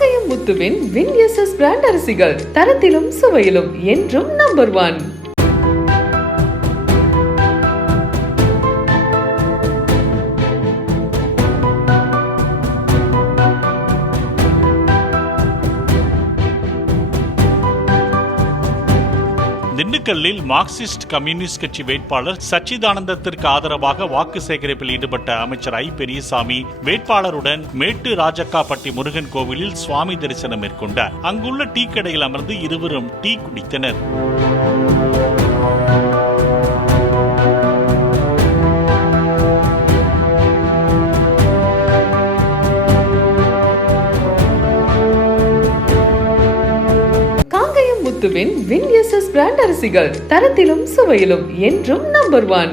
காங்கயம் முத்துவின் win SS brand அரிசிகள் தரத்திலும் சுவையிலும் என்றும் நம்பர் 1. திண்டுக்கல்லில் மார்க்சிஸ்ட் கம்யூனிஸ்ட் கட்சி வேட்பாளர் சச்சிதானந்தத்திற்கு ஆதரவாக வாக்கு சேகரிப்பில் ஈடுபட்ட அமைச்சர் ஐ பெரியசாமி வேட்பாளருடன் மேட்டு ராஜக்காப்பட்டி முருகன் கோவிலில் சுவாமி தரிசனம் மேற்கொண்டார். அங்குள்ள டீ கடையில் அமர்ந்து இருவரும் டீ குடித்தனர். முத்துவின் வின் எஸ்எஸ் பிராண்ட் அரிசிகள் தரத்திலும் சுவையிலும் என்றும் நம்பர் 1.